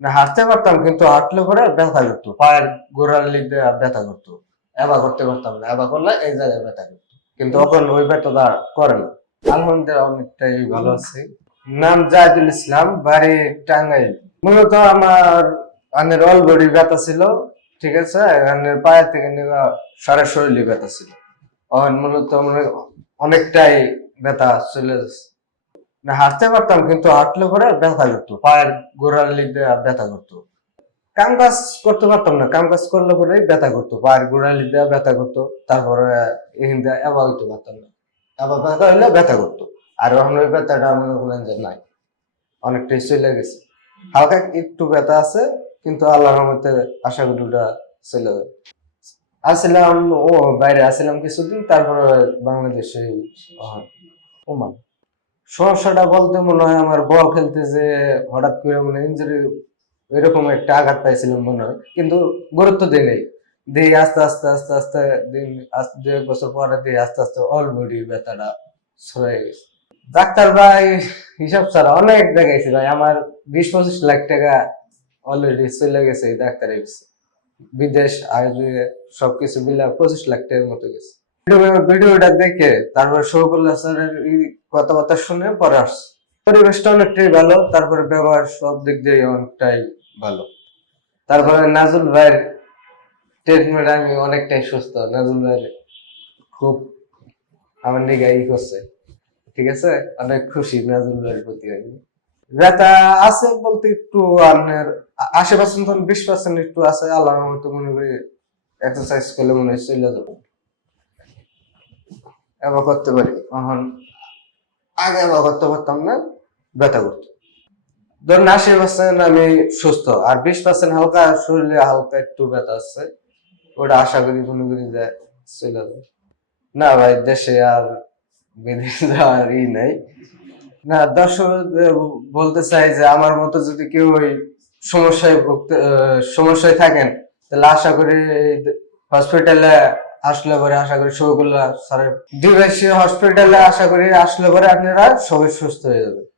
না, হাঁটতে পারতাম, কিন্তু হাঁটলে পরে ব্যথা করতো। পায়ের গোড়ালি দিয়ে ব্যথা করতো। এবা করতে পারতাম না, এবা করলে এই জায়গায় ব্যথা করতো। কিন্তু এখন ওই ব্যথাটা করে না। আলহামদুলিল্লাহ, অনেকটাই ভালো আছি। নাম জাহিদুল ইসলাম, বাড়ি টাঙ্গাইল। মূলত আমার আনের অল বডি ব্যথা ছিল, ঠিক আছে? আনের পায়ের থেকে সারা শরীরে ব্যথা ছিল। এখন মূলত অনেকটাই ব্যথা চলে যাচ্ছে না, হাঁটতে পারতাম, কিন্তু হাঁটলে পরে ব্যথা করতো, পায়ের গোড়ালি দিয়ে ব্যথা করতো। কাম কাজ করতে পারতাম না, কাম কাজ করলে পরে ব্যথা করতো, পায়ের গোড়ালি দিয়ে ব্যথা করতো, তারপরে এখান দিয়ে এবার হইতে পারতাম না। আবার ব্যথা হইলে ব্যথা করতো, আর এখন ওই ব্যথাটা মনে করেন যে নাই অনেকটাই চলে গেছে। হালকা একটু ব্যথা আছে, কিন্তু আল্লাহর রহমতে আশা করি ওটা চলে যাবে আসছিলাম ও বাইরে আসছিলাম কিছুদিন, তারপরে বাংলাদেশে, ওমান। সমস্যাটা বলতে মনে হয় আমার বল খেলতে যে হঠাৎ করে মানে ইঞ্জুরি এরকম একটা আঘাত পাইছিলাম মনে হয়। কিন্তু গুরুত্ব দিই নাই। দিই আস্তে আস্তে আস্তে আস্তে, দিন দু এক বছর পরে দিই আস্তে আস্তে অল বডি ব্যথাটা সরে গেছে। ডাক্তার ভাই হিসাব ছাড়া অনেক দেখাইছি ভাই। আমার বিশ পঁচিশ লাখ টাকা অলরেডি চলে গেছে ডাক্তারের বিদেশ আয়ুর্বেদ সবকিছু মিলে পঁচিশ লাখ টাকার মতো গেছে। ভিডিওটা দেখে তারপরে কথাবার্তা শুনে পরে আসছে। পরিবেশটা অনেকটাই ভালো, তারপরে ব্যবহার সব দিক দিয়ে অনেকটাই ভালো। তারপরে নাজুল ভাইয়ের ট্রিটমেন্ট আমি অনেকটাই সুস্থ। নাজুল ভাইয়ের খুব আমার করছে, ঠিক আছে? অনেক খুশি নাজুল ভাইয়ের প্রতি আমি। ব্যথা আছে বলতে একটু আপনার পার্সেন্ট বিশ পার্সেন্ট একটু আছে, আল্লাহর মতো মনে করি এক্সারসাইজ করলে মনে হয় চলে যাবে। এবার করতে পারি। এখন আগে এবার করতে পারতাম না, ব্যথা করতো। ধরুন আশি পার্সেন্ট আমি সুস্থ, আর বিশ পার্সেন্ট হালকা শরীরে হালকা একটু ব্যথা আছে, ওটা আশা করি মনে করি যে চলে যাবে। না ভাই, দেশে আর বিদেশে যাওয়ার ই নাই। না, দর্শক বলতে চাই যে আমার মতো যদি কেউ ওই সমস্যায় ভুগতে সমস্যায় থাকেন, তাহলে আশা করি হসপিটালে আসলে পরে আশা করি সবগুলা স্যারের ডিভাইসি হসপিটালে আশা করি আসলে পরে আপনারা সবাই সুস্থ হয়ে যাবে।